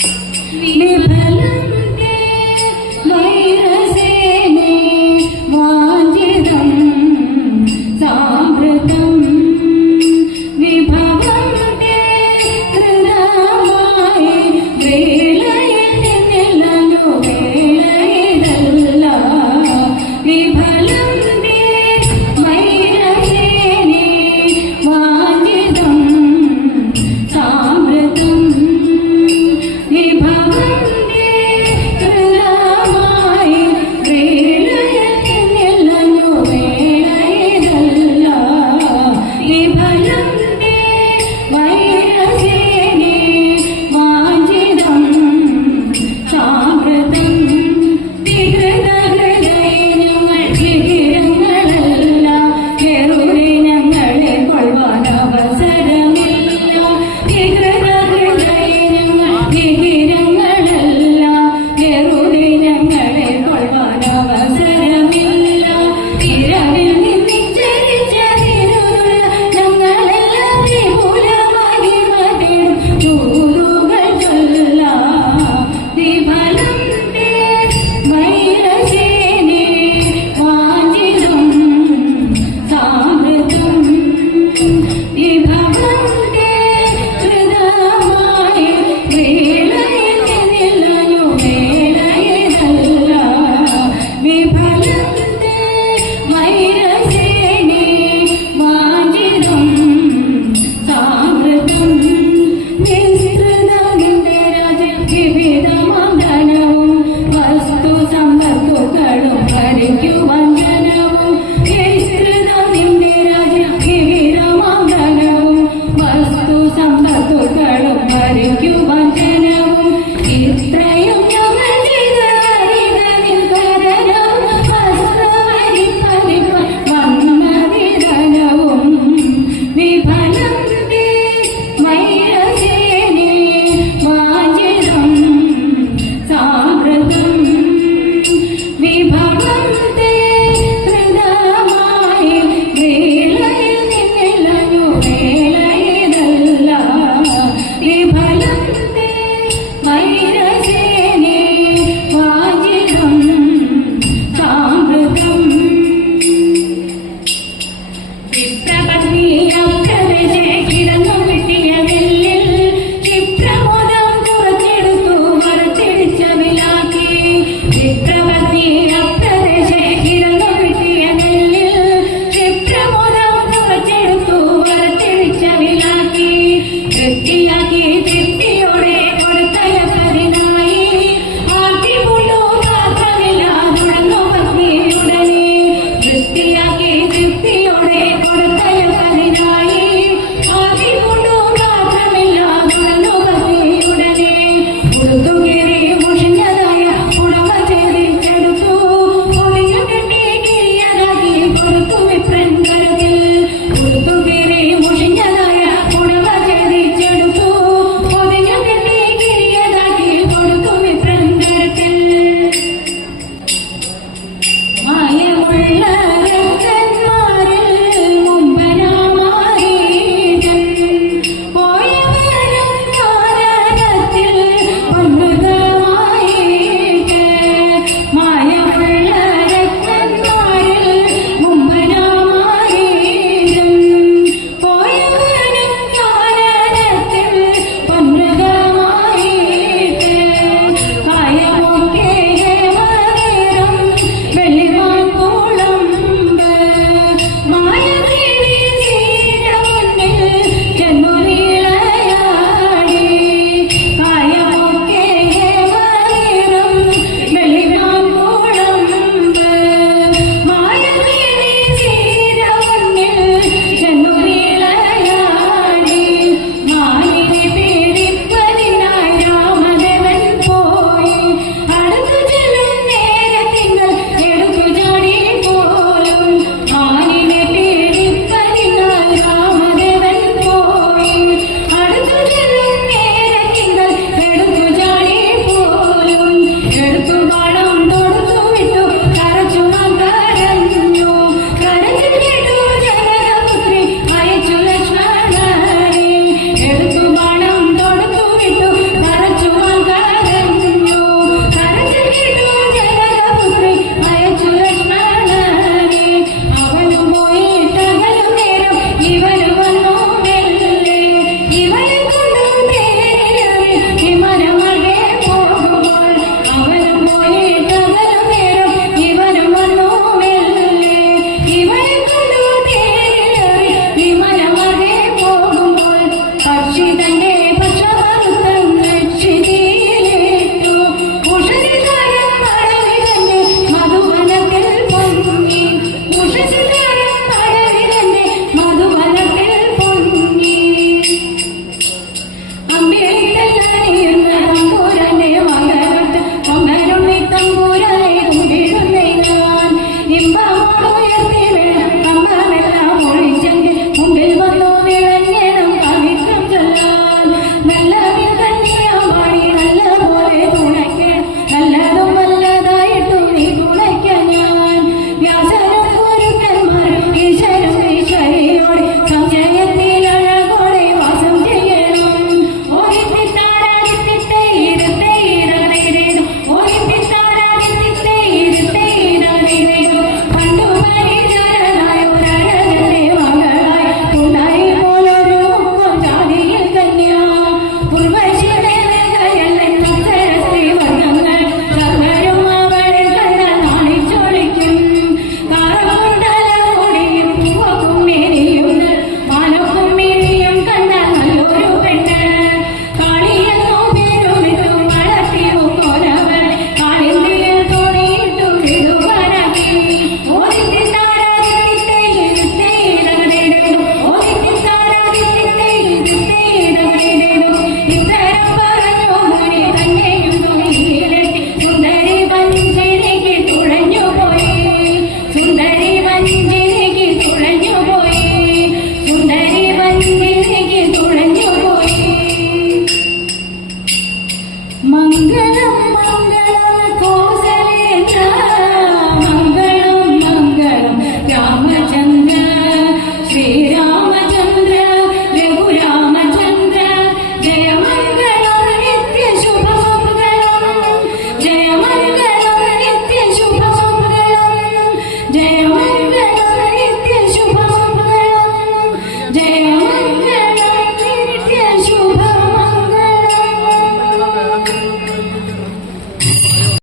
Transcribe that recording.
We